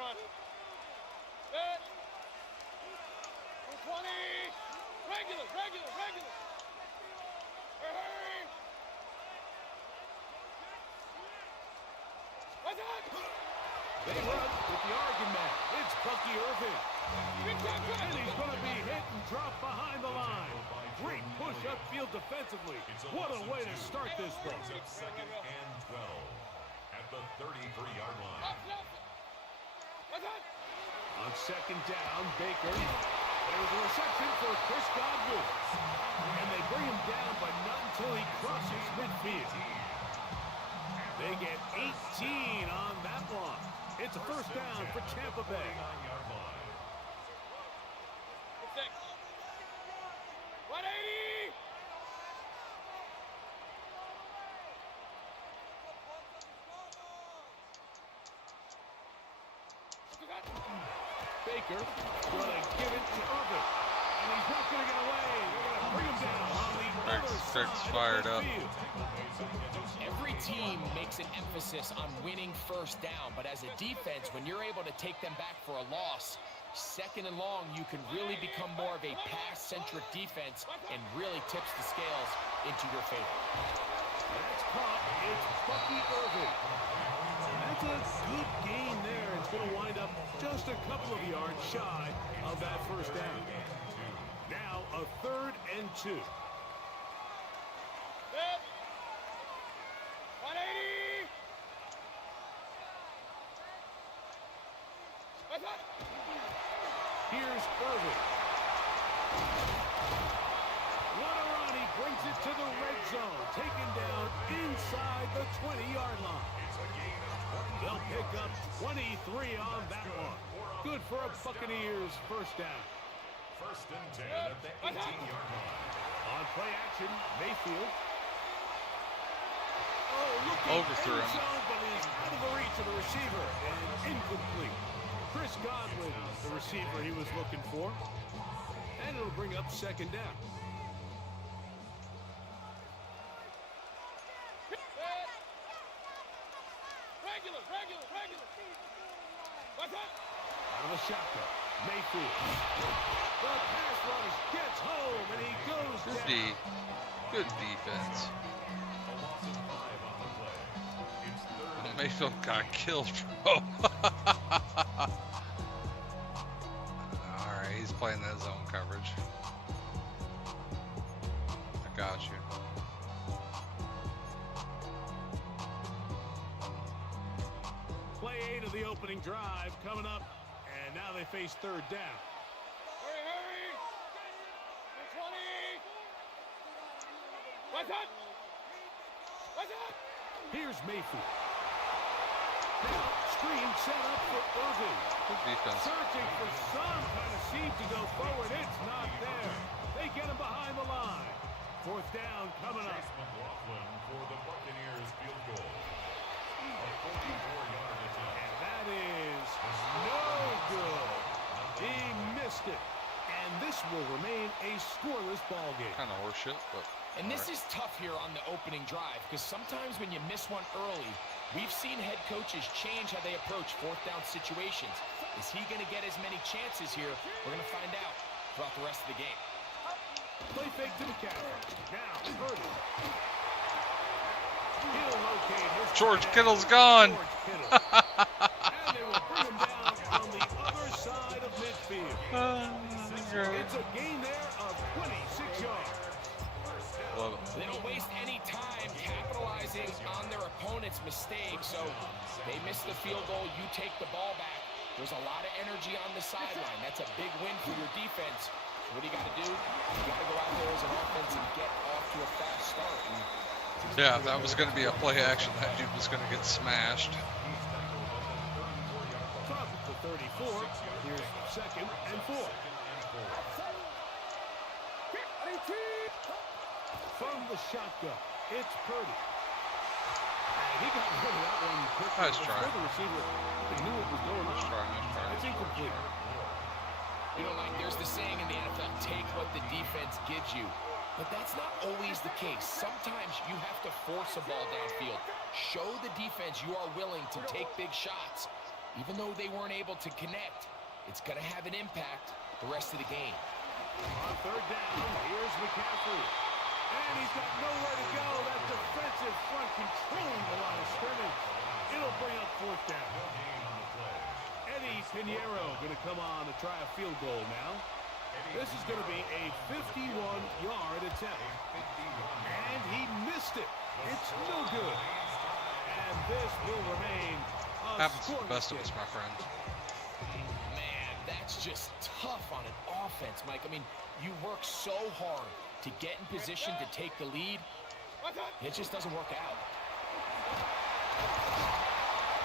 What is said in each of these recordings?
run. Set. 20. Regular. Hurry. What's that? They run with the argument. It's Bucky Irving. And he's going to be hit and dropped behind the line. Great push upfield defensively. What a way to start this one. Second and 12 at the 33-yard line. On second down, Baker. There's a reception for Chris Godwin. And they bring him down, but not until he crosses midfield. They get 18 on that one. It's a first down for Tampa Bay. 180. Baker going to give it to Irving. And he's not going to get away. They're going to bring him down on the other side fired of up. the field. Every team makes an emphasis on winning first down, but as a defense, when you're able to take them back for a loss, second and long, you can really become more of a pass-centric defense and really tips the scales into your favor. That's caught. It's Bucky Irving. That's a good gain there. It's going to wind up just a couple of yards shy of that first down. Now a 3rd and 2. Set. 180. What's that? Here's Irving. Waterani brings it to the red zone, taken down inside the 20-yard line. They'll pick up 23 on that one. Good for a Buccaneers first down. First and 10 at the 18-yard line. On play action, Mayfield. Oh, looking Overthrew him. end zone, but he's out of the reach of the receiver and incomplete. Chris Godwin, the receiver he was looking for. And it'll bring up second down. Regular. What's that? Out of the shotgun, Mayfield. The pass rush gets home, and he goes down. Good defense. Mayfield got killed, bro. Alright, he's playing that zone coverage. I got you. Play 8 of the opening drive coming up, and now they face third down. Hurry. 20. What's that? Here's Mayfield. Now, screen set up for Irving. Good defense. Searching for some kind of seam to go forward. It's not there. They get him behind the line. Fourth down coming up. Chase McLaughlin for the Buccaneers field goal. A 44-yard attempt. And that is no good. He missed it. And this will remain a scoreless ball game. Kind of horseshit, but. And this is tough here on the opening drive because sometimes when you miss one early, we've seen head coaches change how they approach fourth down situations. Is he going to get as many chances here? We're going to find out throughout the rest of the game. Play fake to McCaffrey. Now, Purdy. He'll locate his George tight end, Kittle's gone. George Kittle. And they will bring him down on the other side of midfield. It's a gain there of 26 yards. Love it. They don't waste any time capitalizing on their opponent's mistake. So they miss the field goal, you take the ball back. There's a lot of energy on the sideline. That's a big win for your defense. So what do you got to do? You got to go out there as an offense and get off to a fast start. Yeah, if that was going to be a play action, that dude was going to get smashed. Top to 34. Here's second and 4. From the shotgun, it's Purdy. And he got rid of that one quickly. Nice try. The receiver knew what was going on. Nice try. It's incomplete. You know, like there's the saying in the NFL, take what the defense gives you. But that's not always the case. Sometimes you have to force a ball downfield. Show the defense you are willing to take big shots. Even though they weren't able to connect, it's going to have an impact the rest of the game. On third down, here's McCaffrey. And he's got nowhere to go. That defensive front controlling the line of scrimmage. It'll bring up fourth down. Eddie Pinheiro going to come on to try a field goal now. This is going to be a 51-yard attempt. And he missed it. It's no good. And this will remain a Happens to the scoreless best of game. us, my friend. Man, that's just tough on an offense, Mike. I mean, you work so hard to get in position to take the lead. It just doesn't work out.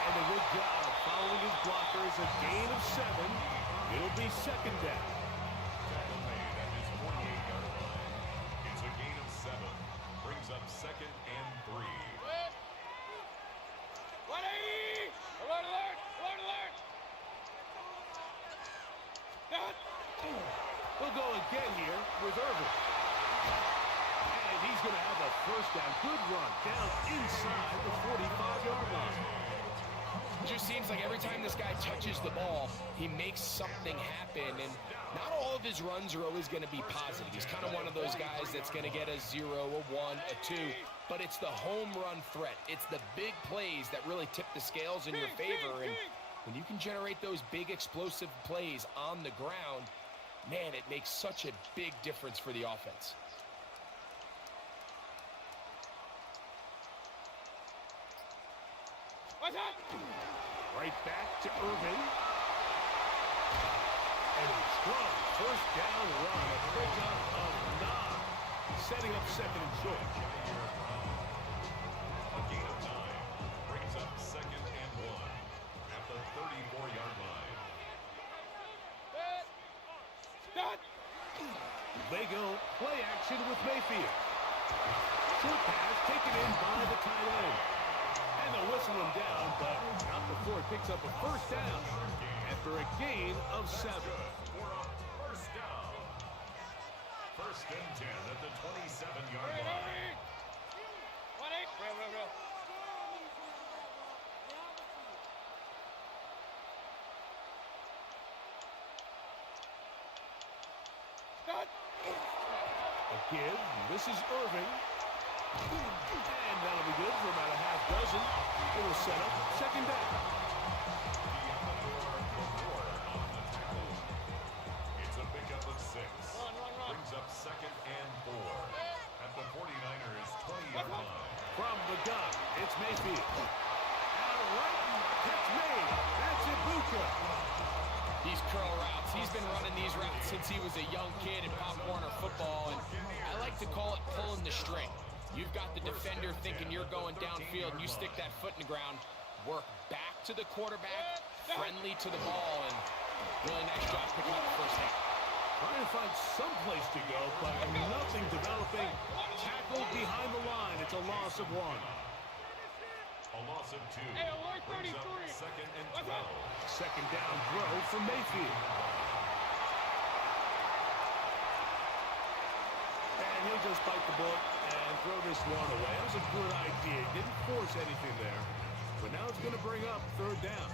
And a good job following his blockers. A gain of 7. It'll be second down. Tackle made at his 48-yard line. It's a gain of 7. Brings up second and 3. 180! Alert, alert! Alert, alert! Dot! We'll go again here with Irvin. And he's going to have a first down. Good run down inside the 45-yard line. It just seems like every time this guy touches the ball, he makes something happen. And not all of his runs are always going to be positive. He's kind of one of those guys that's going to get a 0, a 1, a 2. But it's the home run threat. It's the big plays that really tip the scales in your favor. And when you can generate those big explosive plays on the ground, man, it makes such a big difference for the offense. What's up? Right back to Irvin. And a strong first down run. A pickup of 9. Setting up second and short. A gain of 9. Brings up second and 1 at the 34-yard line. Dot! They go play action with Mayfield. Short pass taken in by the tight end. And they'll whistle him down, but not before it picks up a first down after a gain of 7. For a first down. First and 10 at the 27-yard Hurry, line. hurry! 1-8! Real. Dot! A give. This is Irving. And that'll be good for about a half dozen. It'll set up second down. It's a pickup of 6. Run. Brings up second and 4 at the 49ers 20-yard line. From the gun, it's Mayfield. Out right, catch made. That's Ibuka. These curl routes, he's been running these routes since he was a young kid in Pop Warner football, and I like to call it pulling the string. You've got the defender thinking you're going downfield, and you stick that foot in the ground, work back to the quarterback, friendly to the ball, and really nice job picking up the first down. Trying to find some place to go, but nothing developing. Tackled behind the line. It's a loss of 1. A loss of 2. Hey, alert Brings up 33. second and What's 12. up? Second down throw for Mayfield. And he'll just bite the bullet and throw this one away. That was a good idea. Didn't force anything there. But now it's going to bring up third down.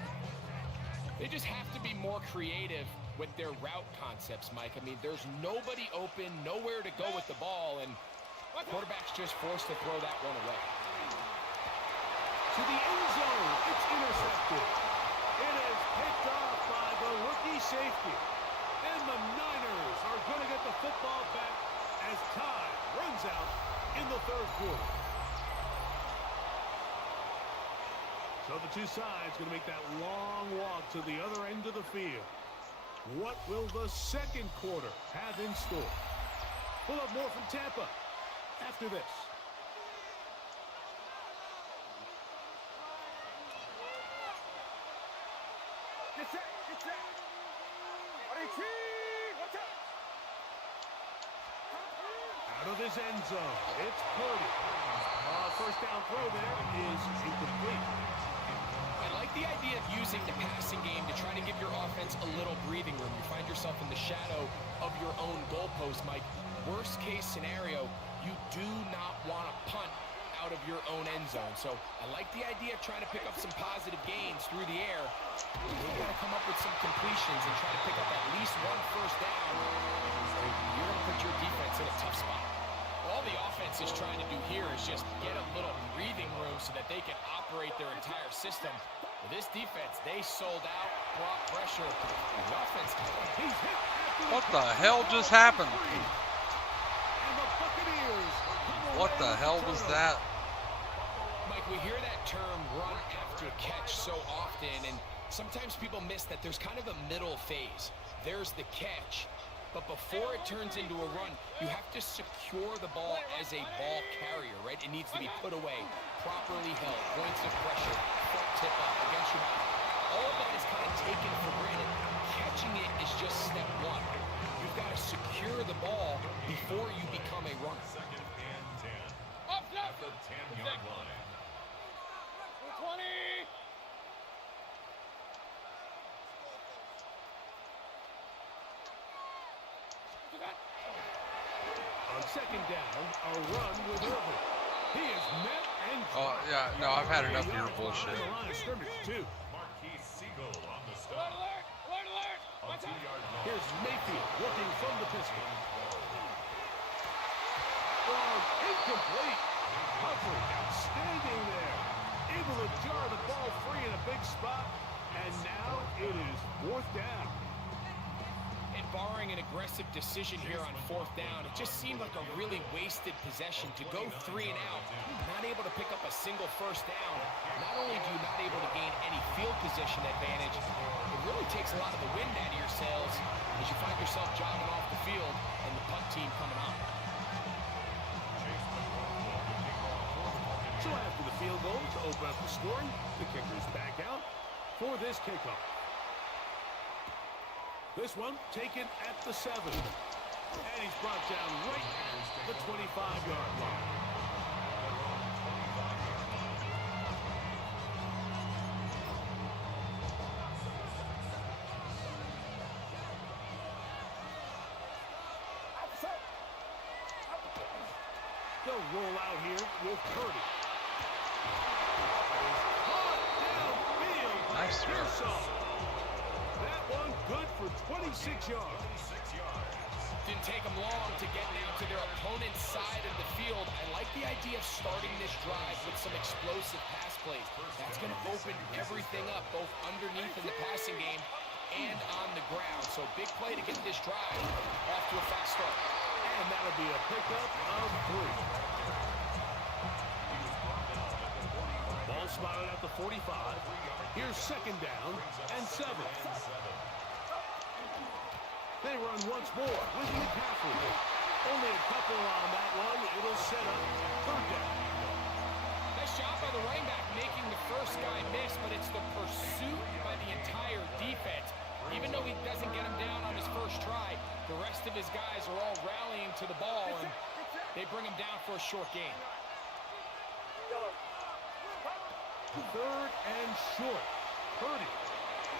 They just have to be more creative with their route concepts, Mike. I mean, there's nobody open, nowhere to go with the ball, and quarterback's just forced to throw that one away. To the end zone. It's intercepted. It is picked off by the rookie safety. And the Niners are going to get the football back as time runs out in the third quarter. So the two sides going to make that long walk to the other end of the field. What will the second quarter have in store? We'll have more from Tampa after this. Get set! What's up? Out of his end zone, it's Purdy. First down throw there is incomplete. I like the idea of using the passing game to try to give your offense a little breathing room. You find yourself in the shadow of your own goalpost, Mike. Worst case scenario, you do not want to punt out of your own end zone. So I like the idea of trying to pick up some positive gains through the air. You've got to come up with some completions and try to pick up at least one first down. So you're going to put your defense in a tough spot. All the offense is trying to do here is just get a little breathing room so that they can operate their entire system. With this defense, they sold out, brought pressure. The offense, He's hit after What the hell just happened? And the Buccaneers come What away the with hell the was turnover. that? Mike, we hear that term run after catch so often, and sometimes people miss that there's kind of a middle phase. There's the catch, but before it turns into a run, you have to secure the ball as a ball carrier, right? It needs to be put away, properly held, points of pressure, foot tip up against your body. All of that is kind of taken for granted. Catching it is just step one. You've got to secure the ball before you become a runner. Second and 10 Up, at the 10-yard line. 20. On second down, a run with Irvin. He is met and Oh, yeah, no, I've had enough of your bullshit. The line of scrimmage, too. Marquise Siegel on the Alert, stop. alert, alert, alert. A Watch out. 2-yard line. Here's Mayfield working from the pistol. Oh, incomplete. Humphrey outstanding there. Able to jar the ball free in a big spot. And now it is fourth down. And barring an aggressive decision here on fourth down, it just seemed like a really wasted possession to go 3 and out, not able to pick up a single first down. Not only do you not able to gain any field position advantage, it really takes a lot of the wind out of your sails as you find yourself jogging off the field and the punt team coming on. So after the field goal to open up the scoring, the kicker's back out for this kickoff. This one taken at the 7. And he's brought down right at the 25-yard line. They'll roll out here with Purdy. Caught downfield by Nice throw. Pearsall. That one good for 26 yards. Didn't take them long to get now to their opponent's side of the field. I like the idea of starting this drive with some explosive pass plays. That's going to open everything up, both underneath in the passing game and on the ground. So big play to get this drive off to a fast start. And that'll be a pickup of 3. Ball spotted at the 45. Here's second down and 7. They run once more with McCaffrey. Only a couple on that one. It'll set up third down. Nice job by the running back making the first guy miss, but it's the pursuit by the entire defense. Even though he doesn't get him down on his first try, the rest of his guys are all rallying to the ball, and they bring him down for a short gain. Third and short. Purdy.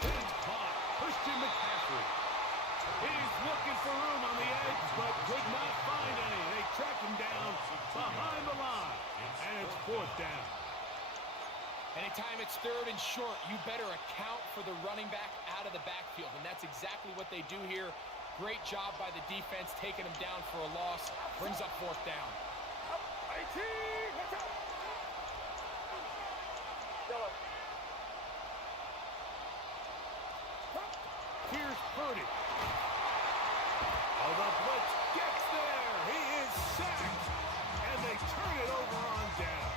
It's caught. Christian McCaffrey. He's looking for room on the edge, but could not find any. They track him down behind the line. And it's fourth down. Anytime it's third and short, you better account for the running back out of the backfield, and that's exactly what they do here. Great job by the defense, taking him down for a loss. Brings up fourth down. 18. Watch out. Here's Purdy. Oh, the blitz gets there. He is sacked. And they turn it over on down.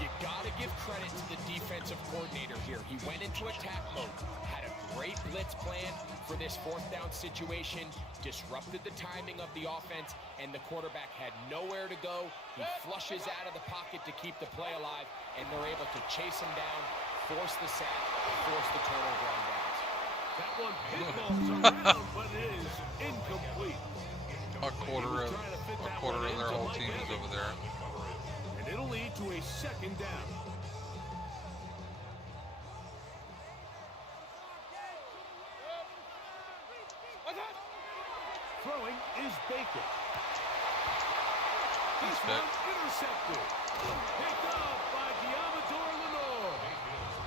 You gotta give credit to the defensive coordinator here. He went into attack mode, had a great blitz plan for this fourth down situation, disrupted the timing of the offense, and the quarterback had nowhere to go. He flushes out of the pocket to keep the play alive, and they're able to chase him down, force the sack, force the turnover on downs. That one pinballs around, but it is incomplete. A quarter of their whole team is over there. And it'll lead to a second down. Throwing is Baker. He This pick. one intercepted. Picked up by Diamador Lenore.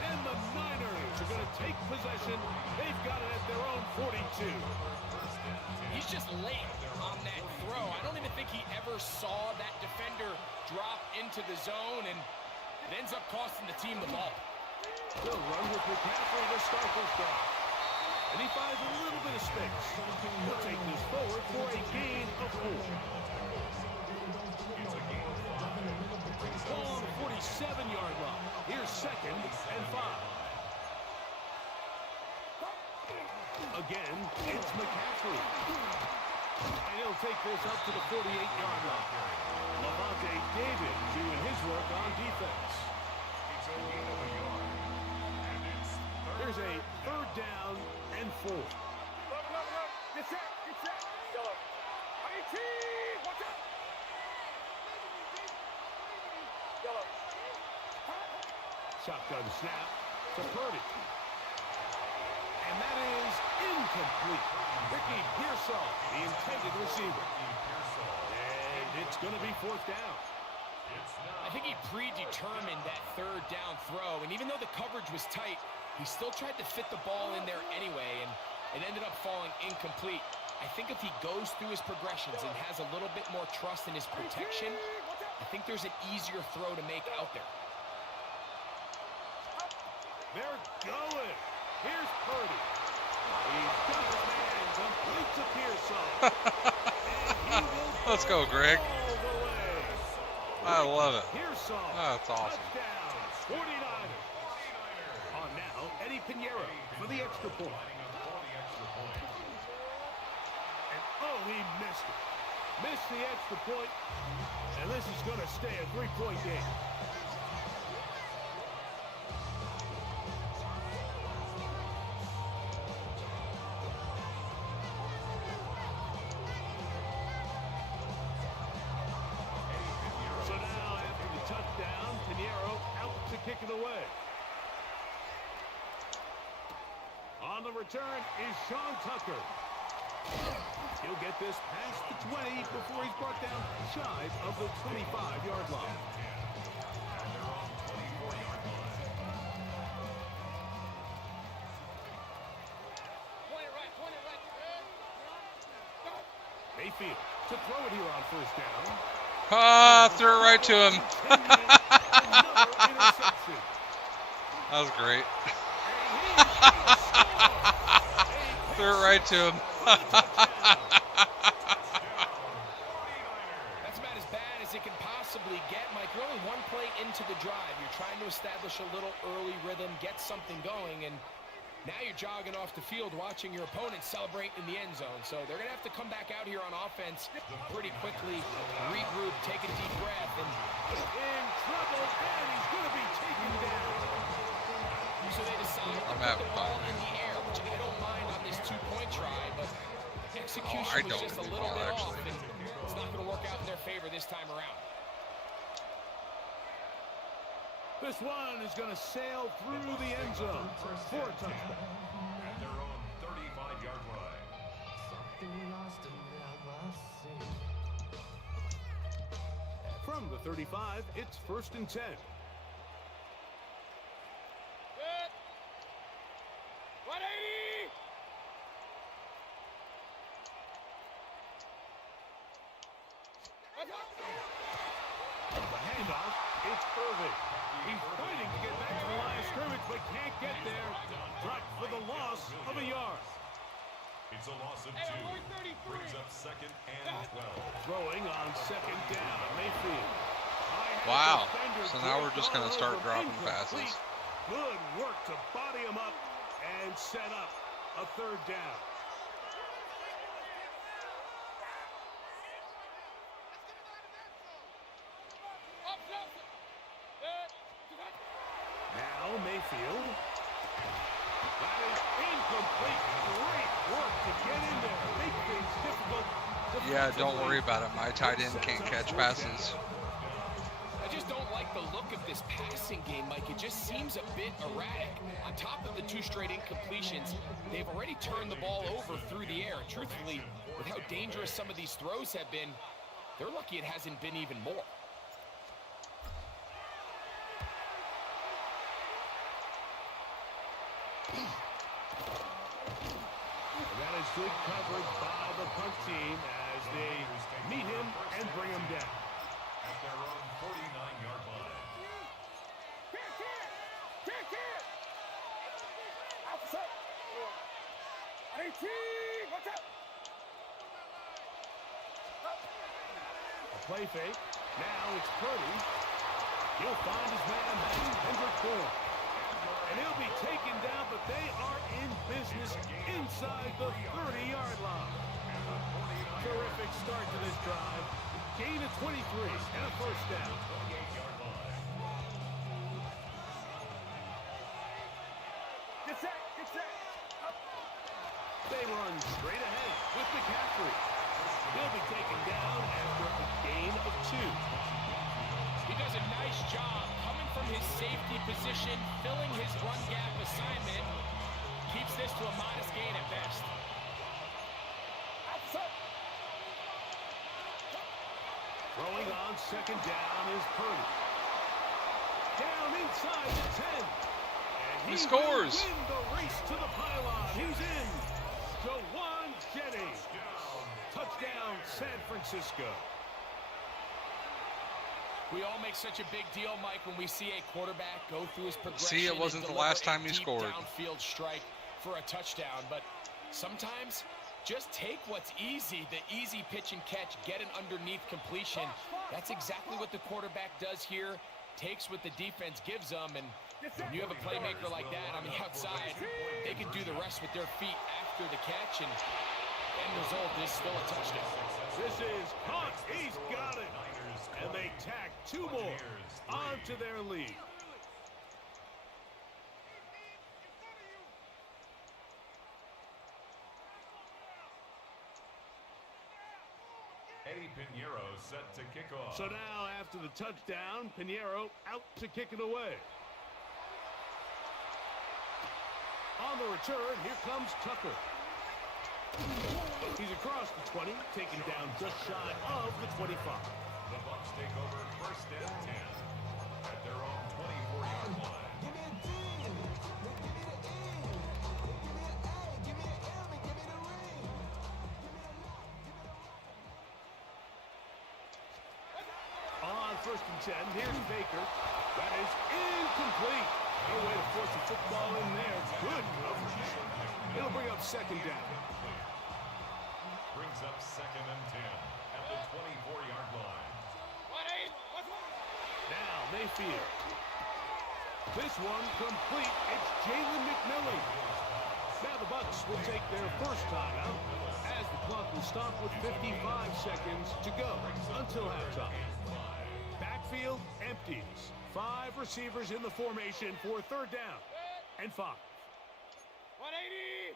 And the Niners are going to take possession. They've got it at their own 42. He's just late on that throw. I don't even think he ever saw that defender drop into the zone, and it ends up costing the team the ball. They'll run with McCaffrey to start this drive. And he finds a little bit of space. He'll take this forward for a gain of 4. Ball on the 47-yard line. Here's 2nd and 5. Again, it's McCaffrey. And he'll take this up to the 48-yard line. Lavonte David doing his work on defense. There's a 3rd down and 4. Get set. Yellow. IT. Watch out. Yellow. Shotgun snap to Purdy. And that is incomplete. Ricky Pearsall, the intended receiver. And it's going to be 4th down. I think he predetermined that 3rd down throw, and even though the coverage was tight, he still tried to fit the ball in there anyway, and it ended up falling incomplete. I think if he goes through his progressions and has a little bit more trust in his protection, I think there's an easier throw to make out there. They're going. Here's Purdy. He's got his man, complete to Pearsall. And he will Let's go, Greg. all the way. I love it. Pearsall. Oh, that's awesome. Touchdown, 49ers. On now, Eddie Pinheiro for the extra point. And oh, he missed it. Missed the extra point. And this is going to stay a 3-point game. So now, after the touchdown, Pinheiro out to kick it away. On the return is Sean Tucker. He'll get this past the 20 before he's brought down shy of the 25-yard line. Mayfield to throw it here on 1st down. Threw it right to him. Another interception. That was great. And he scores. Threw it right to him. That's about as bad as it can possibly get, Mike. You're only one play into the drive. You're trying to establish a little early rhythm, get something going, and now you're jogging off the field watching your opponent celebrate in the end zone. So they're going to have to come back out here on offense pretty quickly, regroup, take a deep breath, and In trouble, and he's going to be taken down. so they decide to I'm put having the fun. ball in the air, which I don't mind on this 2-point try, but execution I was don't just a anymore, little bit off, actually. and it's not going to work out in their favor this time around. This one is going to sail through the end zone for a touchdown. At their own 35-yard line. From the 35, it's 1st and 10. Good. 180. Watch out. The handoff, it's Irving. He's fighting to get back to the line of scrimmage, but can't get there. Dropped for the loss of a yard. It's a loss of 2. Brings up 2nd and 12. Throwing on 2nd down, Mayfield. Wow. So now we're just going to start dropping passes. Good work to body him up and set up a 3rd down. Now Mayfield. That is incomplete. Great work to get in there. Make things difficult. Yeah, don't worry about it. My tight end can't catch passes. I just don't like the look of this passing game, Mike. It just seems a bit erratic. On top of the 2 straight incompletions, they've already turned the ball over through the air. And truthfully, with how dangerous some of these throws have been, They're lucky it hasn't been even more. That is good coverage by the punt team as they meet him and bring him down. At their own 49-yard line. Kick it! Outside! 18! Watch out! A play fake. Now it's Purdy. He'll find his man, Hendrick Bourne. And he'll be taken down, but they are in business inside the 30-yard line. Terrific start to this drive. Gain of 23 and a first down. Get set! They run straight ahead with McCaffrey. He'll be taken down after a gain of 2. He does a nice job coming from his safety position, filling his run gap assignment. Keeps this to a modest gain at best. Outside! Throwing on second down is Purdy. Down inside the 10. And He scores. Will win the race to the pylon. He's in. Jawan Jennings. Touchdown, San Francisco. We all make such a big deal, Mike, when we see a quarterback go through his progression. See, it wasn't and the last deliver a time he deep scored. Downfield strike for a touchdown, but sometimes just take what's easy, the easy pitch and catch, get an underneath completion. That's exactly what the quarterback does here. Takes what the defense gives them, and when you have a playmaker like that on the outside, they can do the rest with their feet after the catch, and end result is still a touchdown. This is caught. He's got it. And they tack 2 more onto their lead. Eddie Pinheiro set to kick off. So now, after the touchdown, Pinheiro out to kick it away. On the return, here comes Tucker. He's across the 20, taken down just shy of the 25. The Bucs take over first and 10 at their own 24-yard line. On first and 10, here's Baker. That is incomplete. No way to force the football in there. Good coverage. It'll bring up second down. Brings up second and 10 at the 24-yard line. Now Mayfield. This one complete. It's Jalen McMillan. Now the Bucs will take their first time out as the clock will stop with 55 seconds to go until halftime. Backfield empties. 5 receivers in the formation for third down and 5. 180!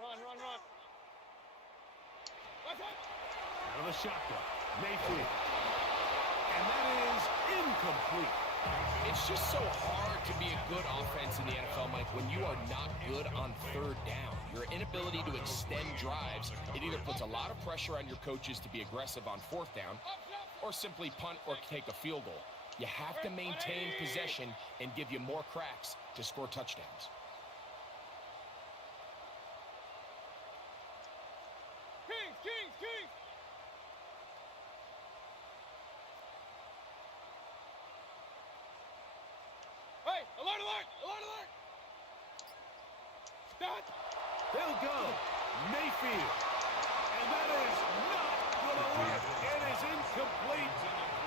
Run! Out of the shotgun, Mayfield. And that is incomplete. It's just so hard to be a good offense in the NFL, Mike, when you are not good on third down. Your inability to extend drives, it either puts a lot of pressure on your coaches to be aggressive on fourth down or simply punt or take a field goal. You have to maintain possession and give you more cracks to score touchdowns. Kings! Hey, alert! Done! They'll go. Mayfield. And that is not going to work. It is incomplete.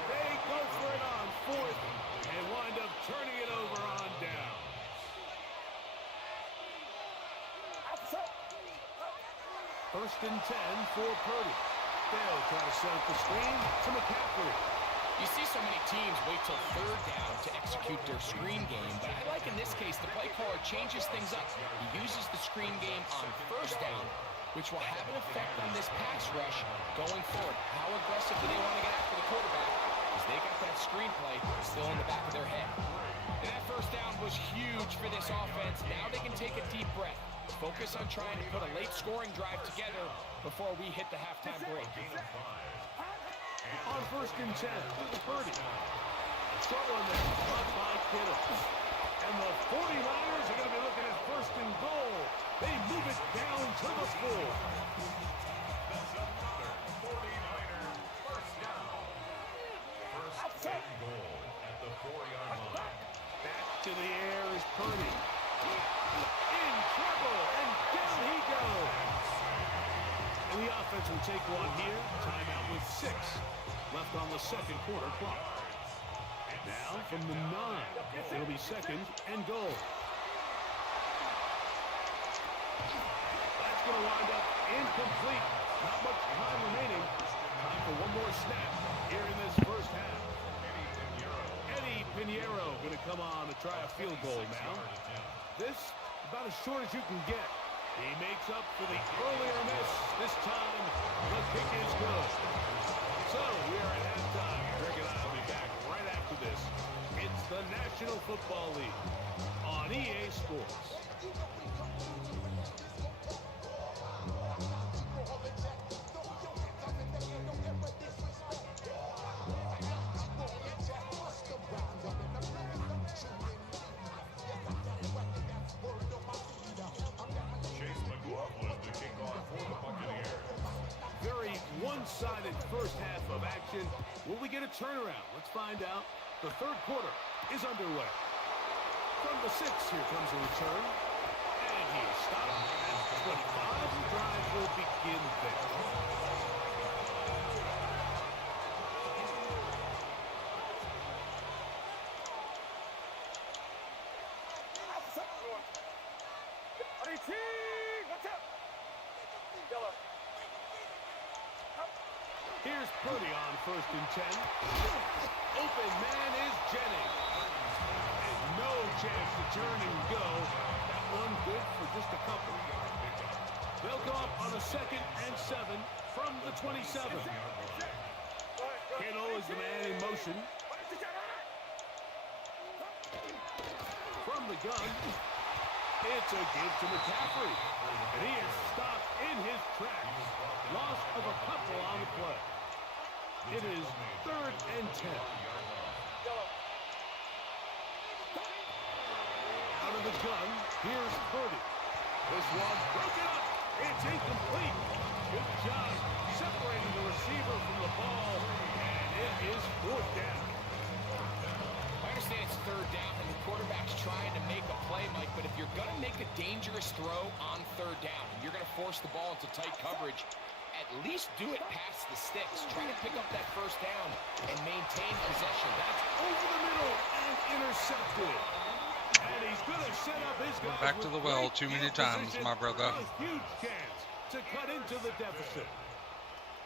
They go for it on fourth and wind up turning it over on down. First and 10 for Purdy. They'll try to set up the screen to McCaffrey. You see so many teams wait till third down to execute their screen game, but I like in this case the play caller changes things up. He uses the screen game on first down, which will have an effect on this pass rush going forward. How aggressive do they want to get after the quarterback? Because they got that screen play still in the back of their head. And that first down was huge for this offense. Now they can take a deep breath. Focus on trying to put a late scoring drive together before we hit the halftime break. first and 10. Purdy. Short one there, caught by Kittle. And the 49ers are going to be looking at first and goal. They move it down to the 4. That's another 49er first down. First and goal at the 4-yard line. Back to the air is Purdy. In trouble, and down he goes. And the offense will take one here. Timeout with 6 left on the second quarter clock. Now from the 9, it'll be second and goal. That's going to wind up incomplete. Not much time remaining. Time for one more snap here in this first half. Eddie Pinheiro going to come on to try a field goal now. This about as short as you can get. He makes up for the earlier miss. This time, the kick is good. So we are at halftime. Greg and I will be back right after this. It's the National Football League on EA Sports. One-sided first half of action. Will we get a turnaround? Let's find out. The third quarter is underway. From the 6, here comes a return. And he is stopped at 25. The drive will begin there. Here's Purdy on first and 10. Open man is Jennings. And no chance to turn and go. That one good for just a couple. They'll go up on a second and 7 from the 27. Kittle is the man in motion. From the gun, it's a give to McCaffrey. And he is stopped in his tracks. Loss of a couple on the play. It is third and 10. Out of the gun, here's Purdy. This one broken up. It's incomplete. Good job separating the receiver from the ball. And it is fourth down. I understand it's third down and the quarterback's trying to make a play, Mike, but if you're going to make a dangerous throw on third down, and you're going to force the ball into tight coverage, at least do it past the sticks. Try to pick up that first down and maintain possession. That's over the middle and intercepted. And he's going to set up his guys. Back to the well too many times, my brother. A huge chance to cut into the deficit.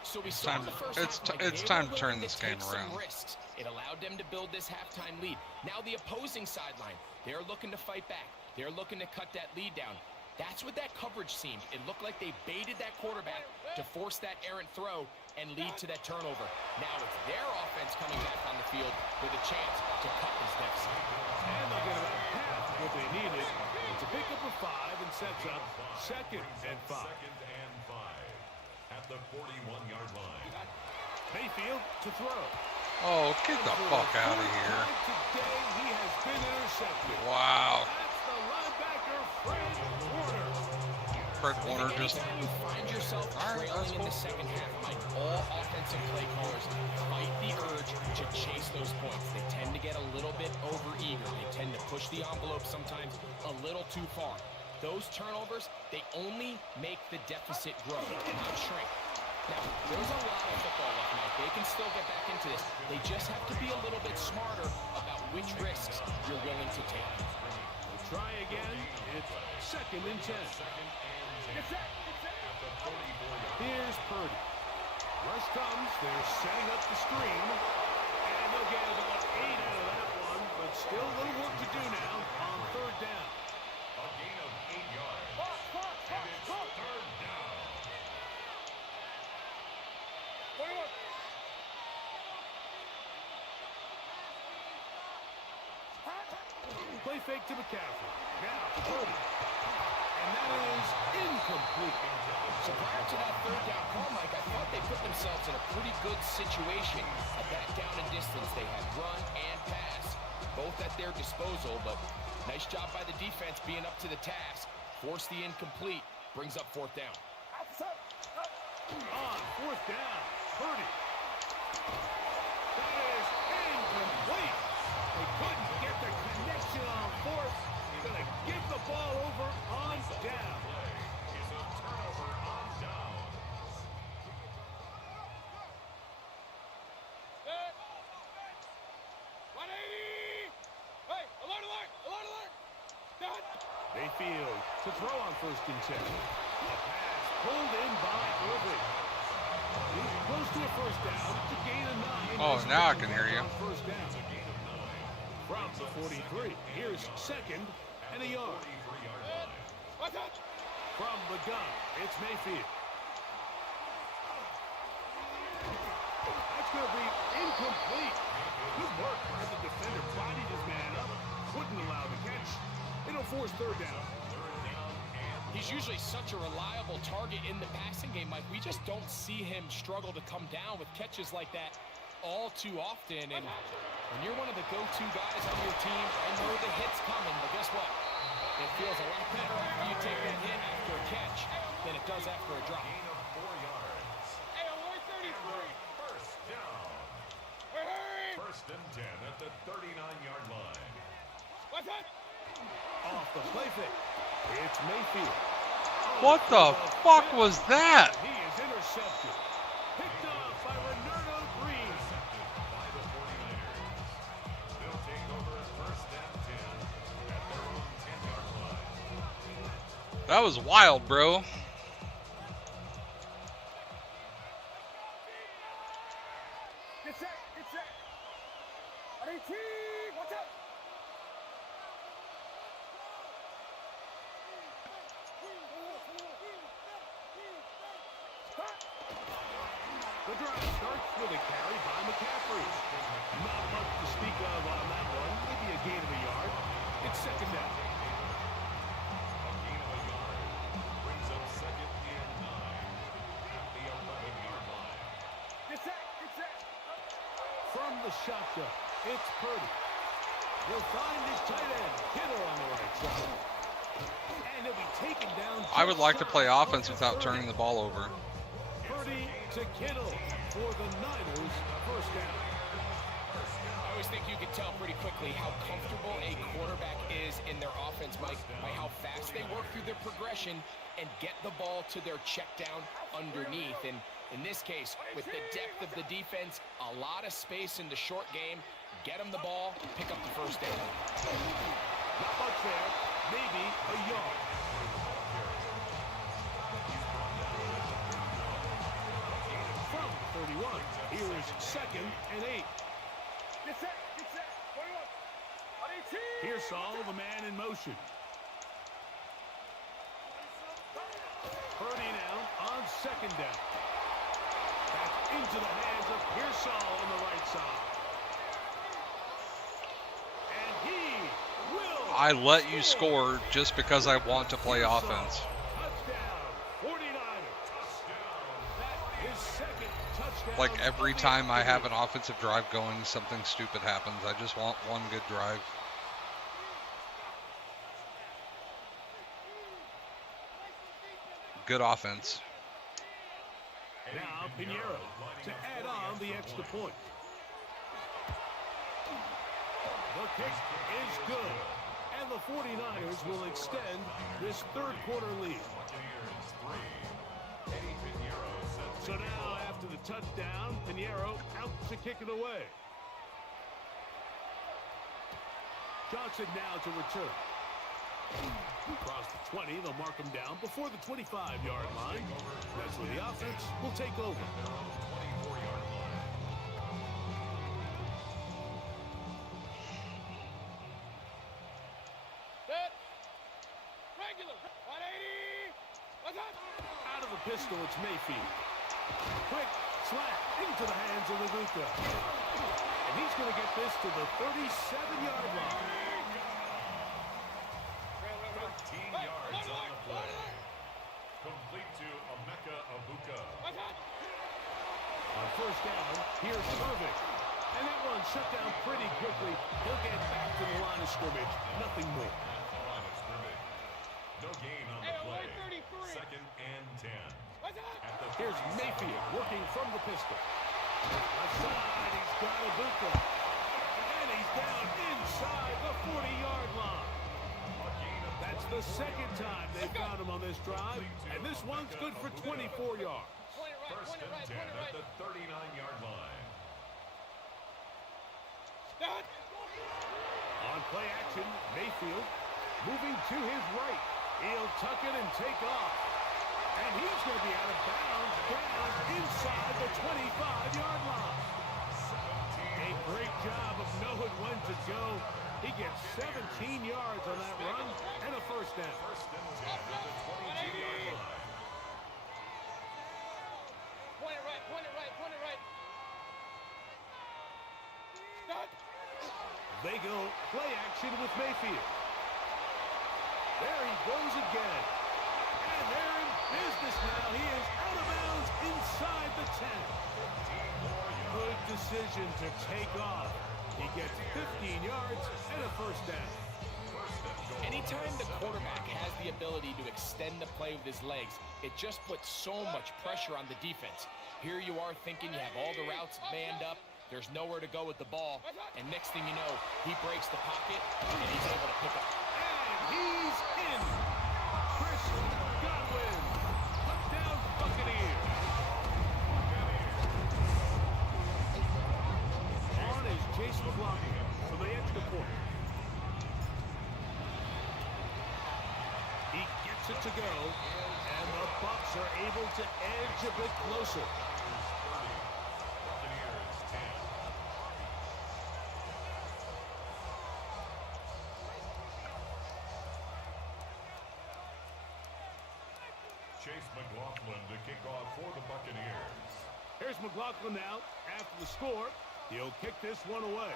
So we saw the first half, it's time to turn this game around. Risks. It allowed them to build this halftime lead. Now the opposing sideline, they're looking to fight back. They're looking to cut that lead down. That's what that coverage seemed. It looked like they baited that quarterback to force that errant throw and lead to that turnover. Now it's their offense coming back on the field with a chance to cut this deficit. And they'll get about half what they needed. It's a pickup of 5 and sets up second and 5. Second and 5 at the 41-yard line. Mayfield to throw. Oh, get the fuck out of here. Today he has been intercepted. Wow. That's the linebacker, Fred Warner. Fred Warner just... Anytime you find yourself trailing in the second half, Mike, all offensive play callers fight the urge to chase those points. They tend to get a little bit overeager. They tend to push the envelope sometimes a little too far. Those turnovers, they only make the deficit grow, not shrink. Now, there's a lot of football left, Mike. They can still get back into this. They just have to be a little bit smarter about which risks you're willing to take. We'll try again. It's second and 10. Here's Purdy. Rush comes. They're setting up the screen. And they'll get about 8 out of that one. But still a little work to do now on third down. A gain of 8 yards. And it's third down. Play fake to McCaffrey. Now Purdy. And that is incomplete. So prior to that third down call, Mike, I thought they put themselves in a pretty good situation at that down and distance. They had run and pass, both at their disposal, but nice job by the defense being up to the task. Force the incomplete, brings up fourth down. On fourth down, Purdy. That is incomplete. They couldn't get the connection on fourth. Going to give the ball over on down. Is a turnover on downs. Set. 180. Hey, alert, alert, alert, alert. Done. Mayfield to throw on 1st and 10. A pass pulled in by Irving. He's close to a 1st down to gain a 9. Oh, now I can hear you. On 1st down. From the 43, here's 2nd and a yard. Watch out. From the gun, it's Mayfield. That's going to be incomplete. Good work as the defender bodied his man up. Wouldn't allow the catch. It'll force 3rd down. He's usually such a reliable target in the passing game, Mike. We just don't see him struggle to come down with catches like that all too often. And when you're one of the go-to guys on your team, I know the hit's coming, but guess what? It feels a lot better after you take that hit after a catch than it does after a drop. Gain of 4 yards. Hey, alert 33. First down. Hurry. 1st and 10 at the 39-yard line. Watch out. Off the play fake. It's Mayfield. What the fuck was that? He is intercepted. Picked up by Renardo Green. By the 49ers. They'll take over 1st and 10 at their own 10-yard line. That was wild, bro. Get set. Get set. 118. Watch out. The drive starts with a carry by McCaffrey. Not much to speak of on that one. Maybe a gain of a yard. It's 2nd down. A gain of a yard brings up 2nd and 9 at the 11-yard line. Get set. Get set. From the shotgun, it's Purdy. He'll find his tight end, Kittle, on the right side. And he'll be taken down. I would like to play offense without turning the ball over. Purdy to Kittle for the Niners, 1st down. I always think you can tell pretty quickly how comfortable a quarterback is in their offense, Mike, by how fast they work through their progression and get the ball to their check down underneath. And in this case, with the depth of the defense, a lot of space in the short game, get them the ball, pick up the 1st down. Not much there. Maybe a yard. From 31, here's 2nd and 8. Get set. Get set. 21. 118. Here's Saul, the man in motion. Purdy now on 2nd down. Back into the hands of Pearsall on the right side. And he will. I let you score just because I want to play offense. Touchdown, 49ers. That is 2nd touchdown. Like every of the time I have an afternoon. offensive drive going, something stupid happens. I just want one good drive. Good offense. Now Pinheiro to add on the extra point. The kick is good. And the 49ers will extend this 3rd quarter lead. So now after the touchdown, Pinheiro out to kick it away. Johnson now to return. Across the 20, they'll mark him down before the 25-yard line. That's where the offense will take over. Set. Regular. 180. Watch out. Out of the pistol, it's Mayfield. Quick slap into the hands of Labuka. And he's going to get this to the 37-yard line. 13 yards on the play. first down. Here's Irving. And that one shut down pretty quickly. He'll get back to the line of scrimmage. Nothing more. At the line of scrimmage. No gain on the play. 133. Second and 10. What's up? At the Here's 37. Mayfield working from the pistol. Left side, he's got Ibuka. And he's down inside the 40-yard line. A gain of That's the second time they found him on this drive. And this one's good for 24 yards. Point it right, First point it and right, 10 point it at right. the 39-yard line. Dad. On play action, Mayfield moving to his right. He'll tuck it and take off. And he's going to be out of bounds down inside the 25-yard line. A great job of knowing when to go. He gets 17 yards on that run and a first down. First and 10 at the 22-yard line. Point it right, point it right, point it right. Dad. They go play action with Mayfield. There he goes again. And they're in business now. He is out of bounds inside the 10. Good decision to take off. He gets 15 yards and a first down. Anytime the quarterback has the ability to extend the play with his legs, it just puts so much pressure on the defense. Here you are thinking you have all the routes manned up, there's nowhere to go with the ball, and next thing you know, he breaks the pocket, and he's able to pick up. And he's in. Chris Godwin. Touchdown Buccaneers. On is Chase McLaughlin for the extra point. He gets it to go, and the Bucs are able to edge a bit closer. Buccaneers 10. Chase McLaughlin to kick off for the Buccaneers. Here's McLaughlin now. After the score, he'll kick this one away.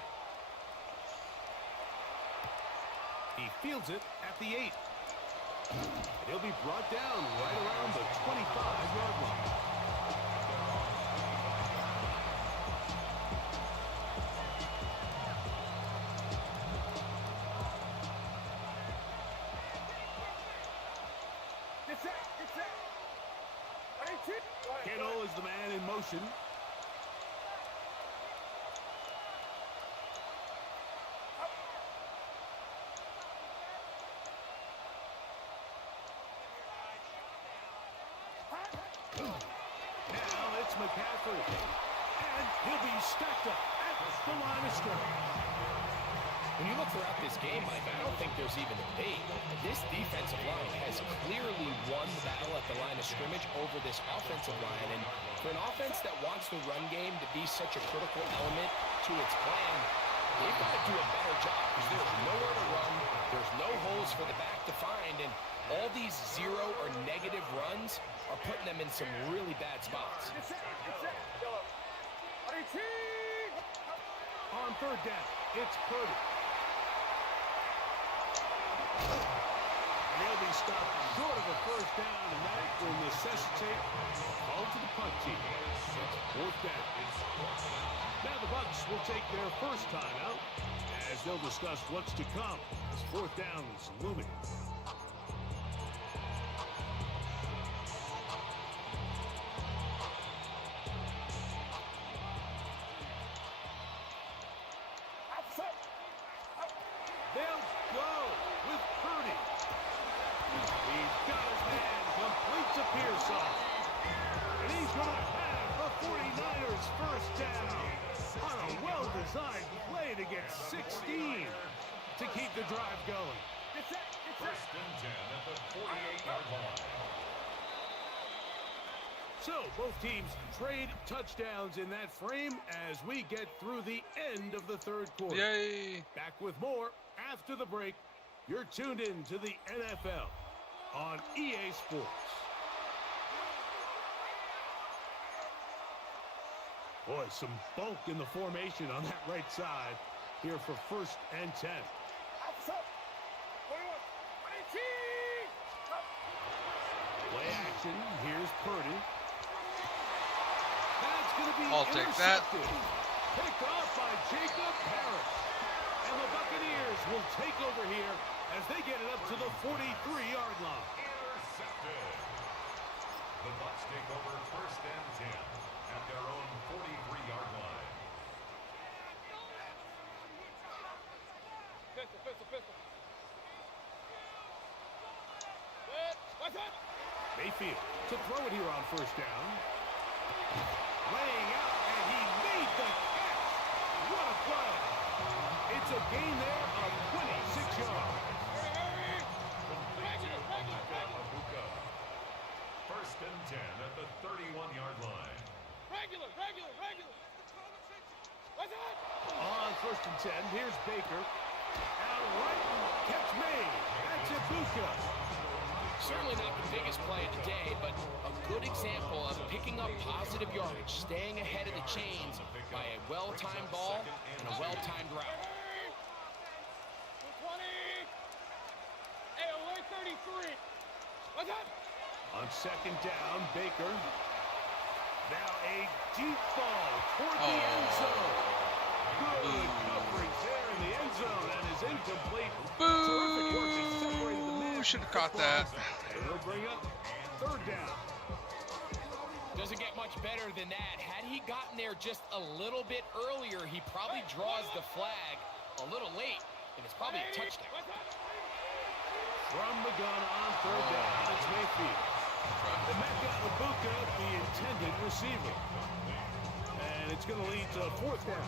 He fields it at the 8. He'll be brought down right around the 25-yard line. Get set, get set. 18. Kittle is the man in motion. Now it's McCaffrey. And he'll be stacked up at the line of scrimmage. When you look throughout this game, Mike, I don't think there's even a debate. This defensive line has clearly won the battle at the line of scrimmage over this offensive line. And for an offense that wants the run game to be such a critical element to its plan, they've got to do a better job because there's nowhere to run, there's no holes for the back to find, and all these zero or negative runs are putting them in some really bad spots. Get set, get set. Go. 18. On third down, it's Purdy. And they'll be stopped short of a first down, and that will necessitate a call to the punt team. It's fourth down. Now the Bucs will take their first timeout as they'll discuss what's to come as fourth down is looming. They'll go with Purdy. He's got his man, completes a Pearson. And he's going to have the 49ers first down on a well-designed play to get 16 to keep the drive going. Get set, get set. First and 10 at the 48-yard line. So both teams trade touchdowns in that frame as we get through the end of the third quarter. Yay! Back with more after the break. You're tuned in to the NFL on EA Sports. Boy, some bulk in the formation on that right side here for first and 10. Outside. 21. 18. Play action. Here's Purdy. That's going to be I'll take that. intercepted. Picked off by Jacob Harris. And the Buccaneers will take over here as they get it up to the 43-yard line. Intercepted. The Bucs take over first and 10 at their own 43-yard line. Pistol, pistol, pistol. Set. What's up? Mayfield to throw it here on first down. Laying out, and he made the catch. What a play. It's a gain there of 26 yards. Hurry, hurry. Regular, regular, regular. Mabuka. First and 10 at the 31-yard line. Regular, regular, regular. What's up? On first and 10, here's Baker. Out right, catch made. That's Ibuka. Certainly not the biggest play of the day, but a good example of picking up positive yardage, staying ahead of the chains by a well-timed ball and a well-timed route. 220. Hey, away 33. What's up? On second down, Baker. Now a deep ball toward the end zone. Good coverage there in the end zone and is incomplete. Terrific work to separate the man. Should have caught that. And he'll bring up third down. Doesn't get much better than that. Had he gotten there just a little bit earlier, he probably draws the flag a little late, and it's probably a touchdown. What's up? From the gun on third down, it's Mayfield. Emeka Ibuka, the intended receiver. And it's going to lead to fourth down.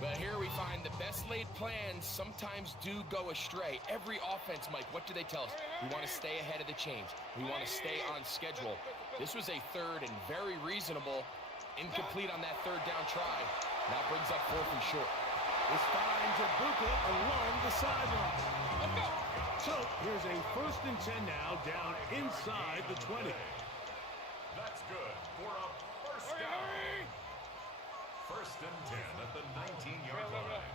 But here we find the best laid plans sometimes do go astray. Every offense, Mike, what do they tell us? We want to stay ahead of the chains. We want to stay on schedule. This was a third and very reasonable. Incomplete on that third down try. Now brings up fourth and short. This finds Ibuka along the sideline. So here's a first and 10 now, down inside the 20. That's good for a first down. First and 10 at the 19-yard line.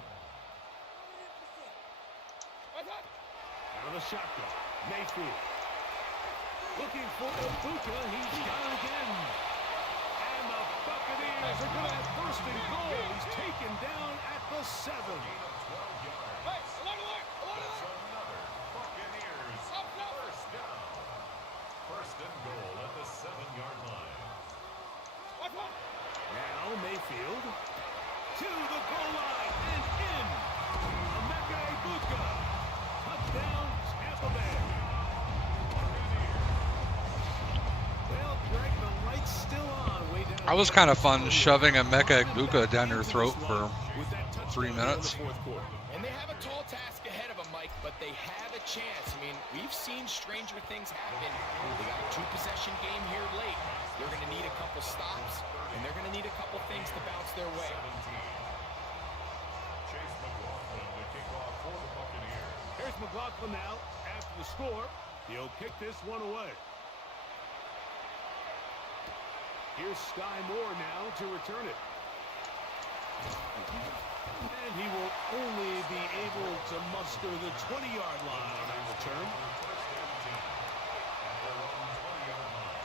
What's up? Out of the shotgun, Mayfield. Looking for Ibuka, he's got it again. And the Buccaneers are going to have first and goal. He's taken down at the 7. 12 yards. Hey, alert, alert, alert, It's alert. another Buccaneers Up, up. first down. First and goal at the 7-yard line. What's up? Now Mayfield to the goal line and in. Emeka Ibuka. Touchdown, Tampa Bay. Well, Greg, the light's still on way down. That was kind of fun shoving Emeka Ibuka down your throat for With that 3 touchdown minutes. in the fourth quarter. And they have a tall task ahead of them, Mike, but they have a chance. I mean, we've seen stranger things happen. They got a two-possession game here late. They're going to need a couple stops, and they're going to need a couple things to bounce their way. 17. Chase McLaughlin to kick off for the Buccaneers. Here's McLaughlin now after the score. He'll kick this one away. Here's Sky Moore now to return it. And he will only be able to muster the 20-yard line on that return. First and 10 at their own 20-yard line.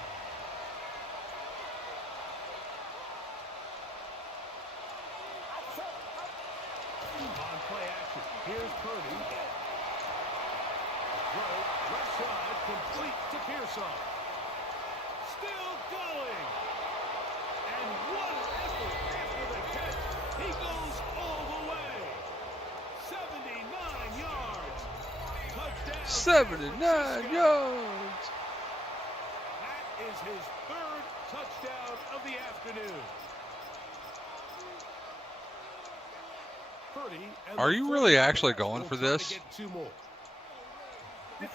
On play action, here's Purdy. Throw, left side, complete to Pearsall. Still going. And what an effort after the catch. He goes all the way. 79 yards. Touchdown. 79 yards. That is his third touchdown of the afternoon. Purdy and Are the you really 49ers actually going will for try to this? get two more.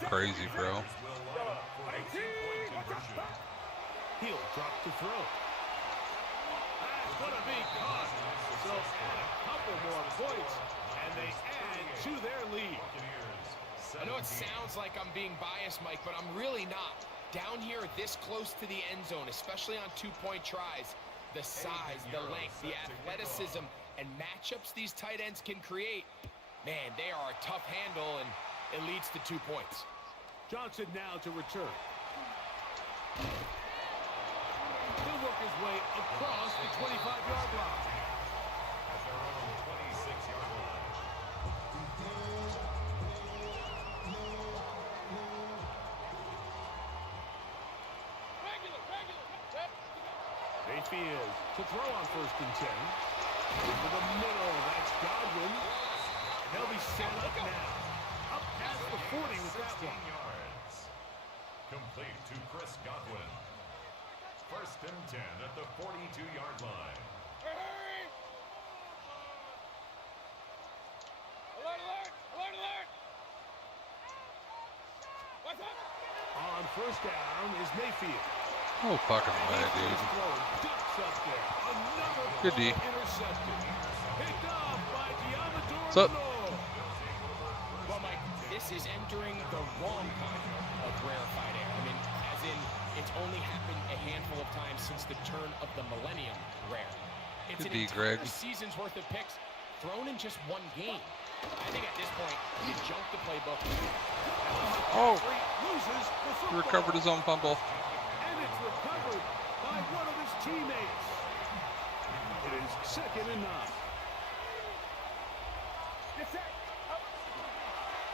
Crazy, bro. Will line up for a two-point conversion. He'll drop to throw. That's going to be caught. So add a couple more points, and they add to their lead. Buccaneers. I know it sounds like I'm being biased, Mike, but I'm really not. Down here this close to the end zone, especially on two-point tries, the size, the length, the athleticism, and matchups these tight ends can create, man, they are a tough handle, and it leads to 2 points. Johnson now to return. He'll work his way across the 25-yard line. At their own 26-yard line. Mayfield to throw on 1st and 10. Into the middle. That's Godwin. They'll be set up now. Up past the 40 with that 16 one. yards. Complete to Chris Godwin. 1st and 10 at the 42-yard line. Hurry! Alert, alert! Alert, alert! What's up? On 1st down is Mayfield. Oh, fucking way, He's dude. throwing ducks up there. Another Good D. ball intercepted. Picked off by Diamador. What's up? Well, Mike, this is entering the wrong kind of rarefied air. I mean, as in, it's only happened a handful of times since the turn of the millennium rare. It's Good an D, entire Greg. season's worth of picks thrown in just one game. I think at this point, you junk the playbook. Oh, Loses the he football. recovered his own fumble. And it's recovered by one of his teammates. It is 2nd and 9.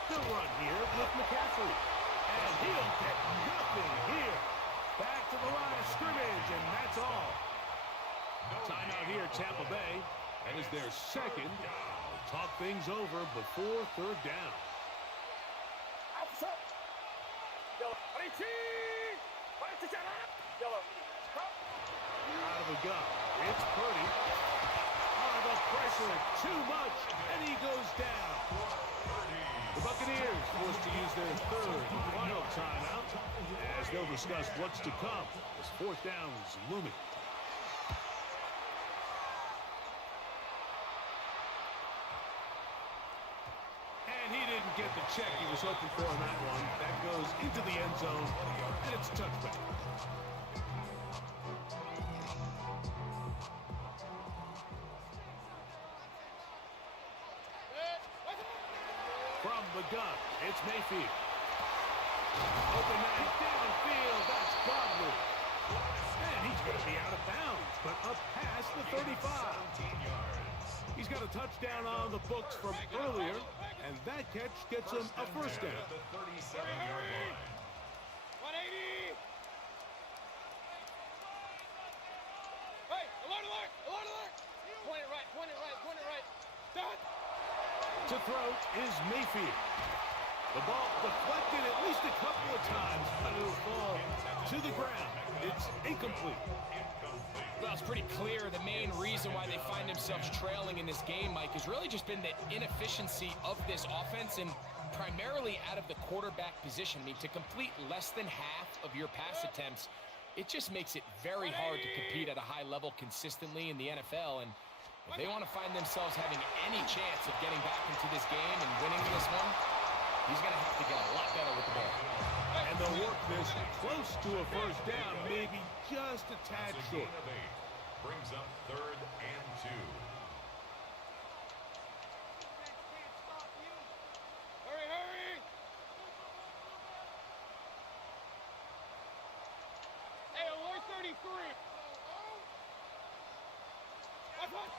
The run here with McCaffrey. And he'll get nothing here. Back to the line of scrimmage, and that's all. Timeout here, Tampa Bay. That is their 2nd. Talk things over before 3rd down. Out of the gun. It's Purdy. The pressure too much, and he goes down. The Buccaneers forced to use their 3rd and final timeout as they'll discuss what's to come as 4th down is looming. And he didn't get the check he was hoping for on that one. That goes into the end zone, and it's a touchback. From the gun, it's Mayfield. Open man downfield, that's Godwin. And he's going to be out of bounds, but up past the 35. 17 yards. He's got a touchdown on the books from earlier, and that catch gets him a 1st down. At the 37-yard line. 180! Hey, alert, alert! Alert, alert! Point it right, point it right, point it right. Done! To throw is Mayfield. The ball deflected at least a couple of times, but it'll fall to the ground. It's incomplete. Well, it's pretty clear the main reason why they find themselves trailing in this game, Mike, has really just been the inefficiency of this offense and primarily out of the quarterback position. I mean, to complete less than half of your pass attempts, it just makes it very hard to compete at a high level consistently in the NFL. And if they want to find themselves having any chance of getting back into this game and winning this one, he's going to have to get a lot better with the ball. And they'll work this close to a 1st down, maybe just a tad The short. gain of 8 brings up 3rd and 2. Hurry, hurry! Hey, alert 33! What's up?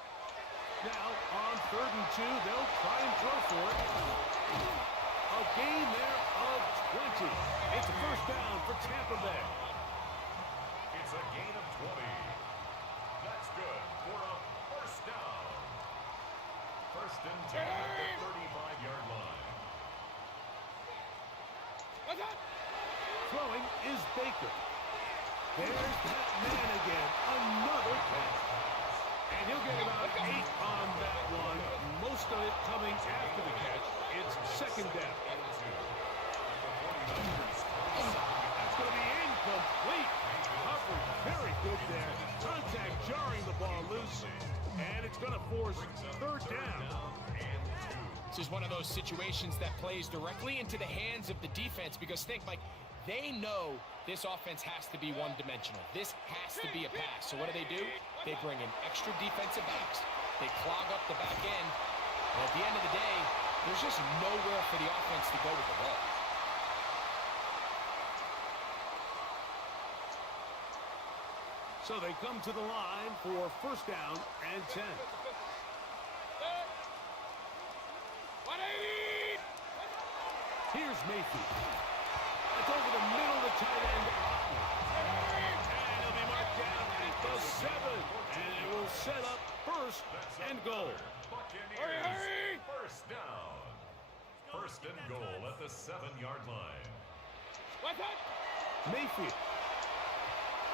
Now, on 3rd and 2, they'll try and throw for it. A gain there of 20. It's a 1st down for Tampa Bay. It's a gain of 20. That's good for a 1st down. 1st and 10 at the 35-yard line. What's up? Throwing is Baker. There's that man again. Another pass. And he'll get about 8 on that one. Most of it coming after the catch. It's 2nd down. That's going to be incomplete. Covered very good there. Contact jarring the ball loose. And it's going to force 3rd down. This is one of those situations that plays directly into the hands of the defense because think, Mike, they know this offense has to be one-dimensional. This has to be a pass. So what do? They bring in extra defensive backs. They clog up the back end. And at the end of the day, there's just nowhere for the offense to go with the ball. So they come to the line for first down and 10. 180! Here's Mayfield. It's over the middle of the tight end. And he'll be marked down at the 7. And it will set up first and goal. Buccaneers, first down. First and goal at the 7-yard line. What's up? Mayfield.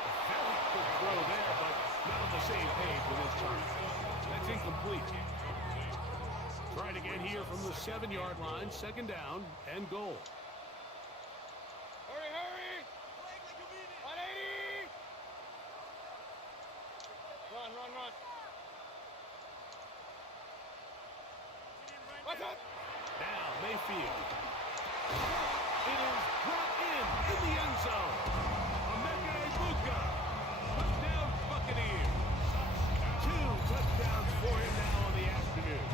A very quick throw there, but not on the same page with his target. That's incomplete. Trying again here from the 7-yard line, second down and goal. Hurry, hurry! 180! Run, run, run. What's up? Now Mayfield. It is brought in the end zone. Emeka Egbuka. Touchdown Buccaneers. 2 touchdowns for him now on the afternoon.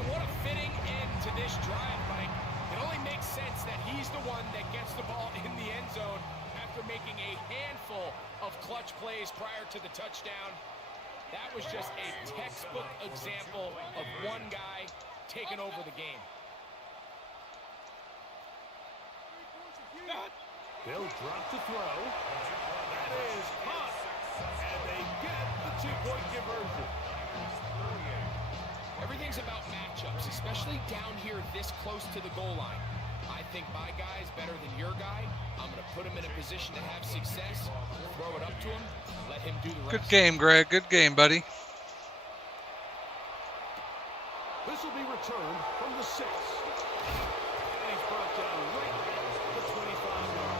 And what a fitting end to this drive, Mike. It only makes sense that he's the one that gets the ball in the end zone after making a handful of clutch plays prior to the touchdown. That was just a textbook example of one guy taking over the game. They'll drop to throw. That is caught. And they get the 2-point conversion. Everything's about matchups, especially down here this close to the goal line. I think my guy's better than your guy. I'm going to put him in a position to have success, throw it up to him, let him do the rest. Good game, Greg. Good game, buddy. This will be returned from the 6. And he's brought down right at the 25-yard line.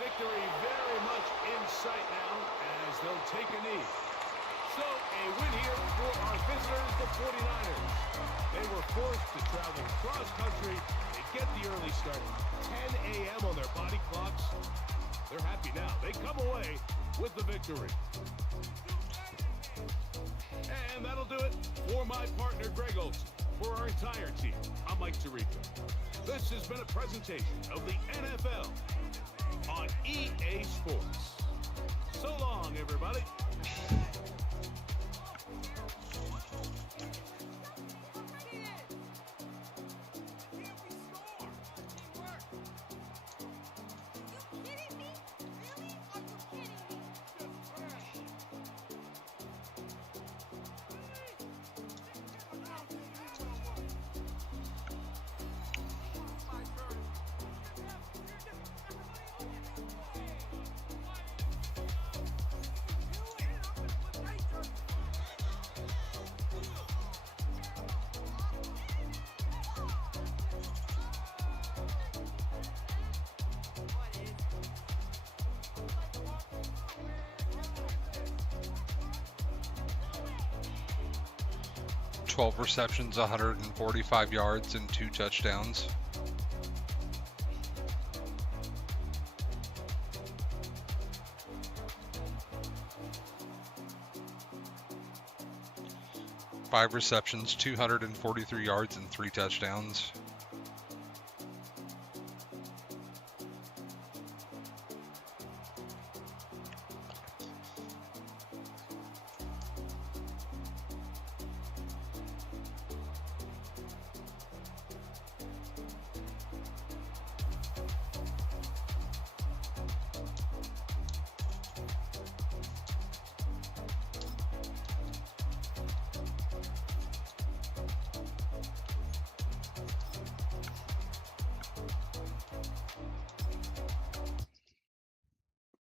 Victory very much in sight now as they'll take a knee. So a win here for our visitors, the 49ers. They were forced to travel cross country to get the early start. 10 a.m. on their body clocks. They're happy now. They come away with the victory. And that'll do it for my partner, Greg Olson. For our entire team, I'm Mike Tirico. This has been a presentation of the NFL on EA Sports. So long, everybody. Twelve receptions, 145 yards, and 2 touchdowns. Five receptions, 243 yards, and 3 touchdowns.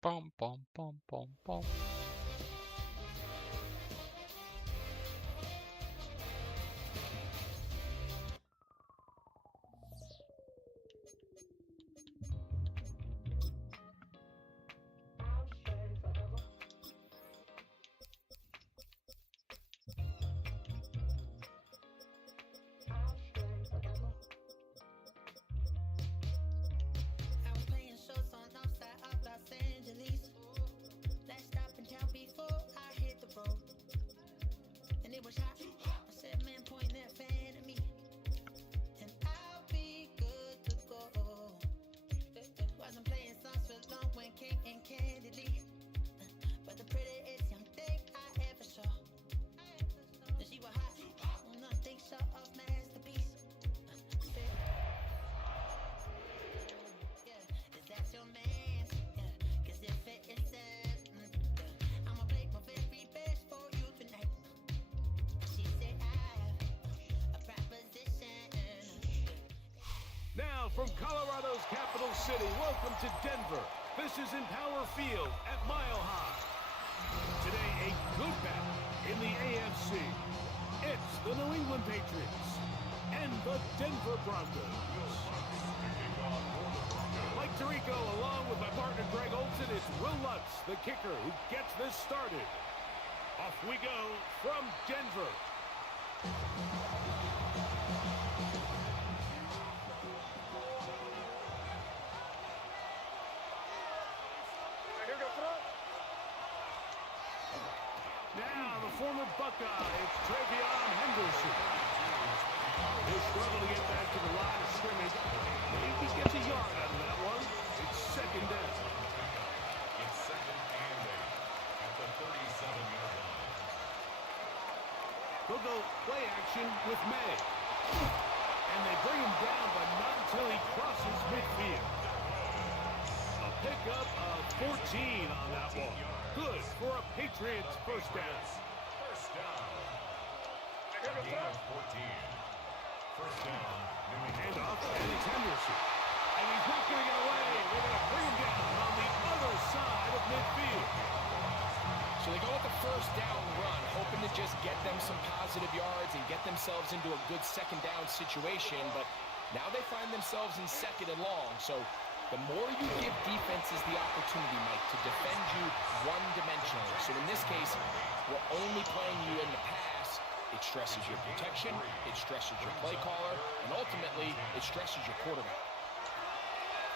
Bum, bum, bum, bum, bum. From Colorado's capital city, welcome to Denver. This is Empower Field at Mile High. Today, a good battle in the AFC. It's the New England Patriots and the Denver Broncos. Like Tirico, along with my partner Greg Olson, it's Will Lutz, the kicker, who gets this started. Off we go from Denver. Now, the former Buckeye, it's Travion Henderson. He'll struggle to get back to the line of scrimmage. Maybe he gets a yard out of that one. It's second down. It's second and 8 at the 37-yard line. They'll go play action with May. And they bring him down, but not until he crosses midfield. A pickup of 14 on that one. Good for a Patriots first down. First down. A gain of 14. First down, New England. Hand off, and it's Henderson. And he's not going to get away. They're going to bring him down on the other side of midfield. So they go with the first down run, hoping to just get them some positive yards and get themselves into a good second down situation, but now they find themselves in second and long. So the more you give defenses the opportunity, Mike, to defend you one-dimensionally. So in this case, we're only playing you in the pass. It stresses your protection, it stresses your play caller, and ultimately, it stresses your quarterback.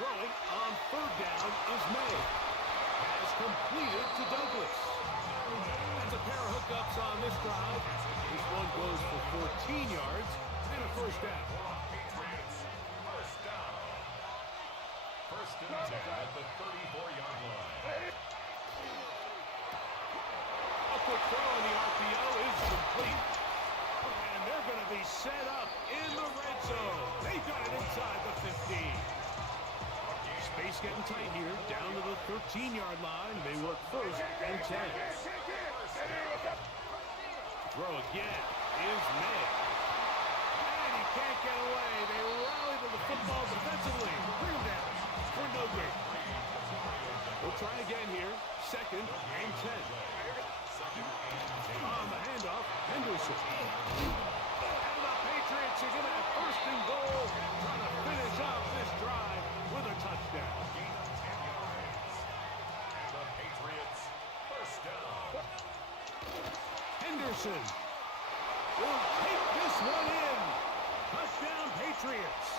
Throwing on third down is May. Has completed to Douglas. That's a pair of hookups on this drive. This one goes for 14 yards and a first down. First down. First and 10 at the 34-yard line. A quick throw on the RPO is complete. And they're going to be set up in the red zone. They got it inside the 15. Space getting tight here, down to the 13-yard line. They work first and 10. Throw again is May. And he can't get away. They rally to the football defensively. Bring him down for no gain. We'll try again here. Second and 10. On the handoff, Henderson. And the Patriots are going to have first and goal, trying to finish off this drive with a touchdown. Gain of 10 yards. And the Patriots first down. Henderson will take this one in. Touchdown, Patriots.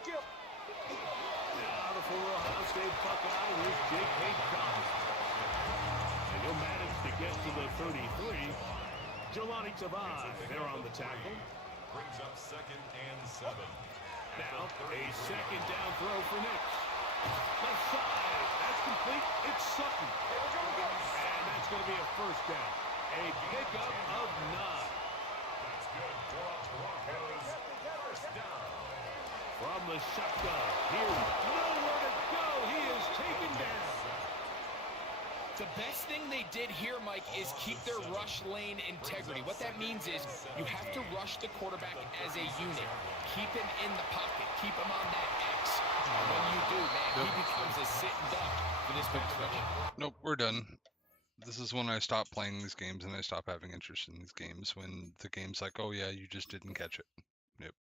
Now the former Ohio State Buckeye, here's Jake Haycock. And he'll manage to get to the 33. Jelani Tavai there on the tackle. Brings up second and 7. Now a second down throw for Nix. Left side, that's complete. It's Sutton. And that's going to be a first down. A pickup of 9. That's good for a Broncos first down. From the shotgun, here's nowhere to go. He is taken down. The best thing they did here, Mike, is keep their rush lane integrity. What that means is you have to rush the quarterback as a unit. Keep him in the pocket. Keep him on that X. And when you do, man, he becomes a sitting duck for this big stretch. Nope, we're done. This is when I stop playing these games and I stop having interest in these games. When the game's like, oh yeah, you just didn't catch it. Yep.